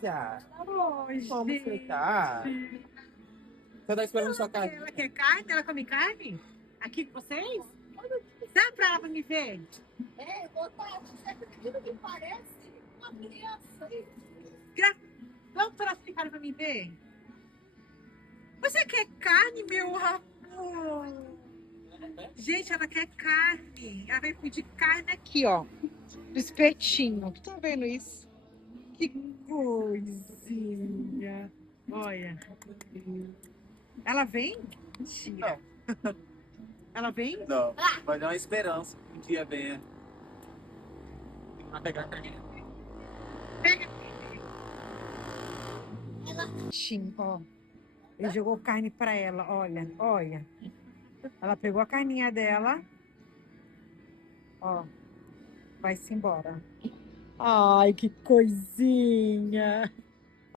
Isa. Oi, Como gente. você tá? Você tá esperando sua carne? Ela quer carne? Ela come carne? Aqui com vocês? Dá pra ela pra me ver? É, botar, você acredita que parece uma criança aí? Vamos para essa carne pra me ver? Você quer carne, meu amor? Gente, ela quer carne. Ela vai pedir carne aqui, ó. Do espetinho. Tá vendo isso? Que coisinha. Olha. Ela vem? Mentira. Ela vem? Não. Vai dar uma esperança. Um dia venha. Vai pegar a carne. Pega. Sim, ó. Ele jogou carne pra ela, olha, olha. Ela pegou a carninha dela. Ó. Vai-se embora. Ai, que coisinha.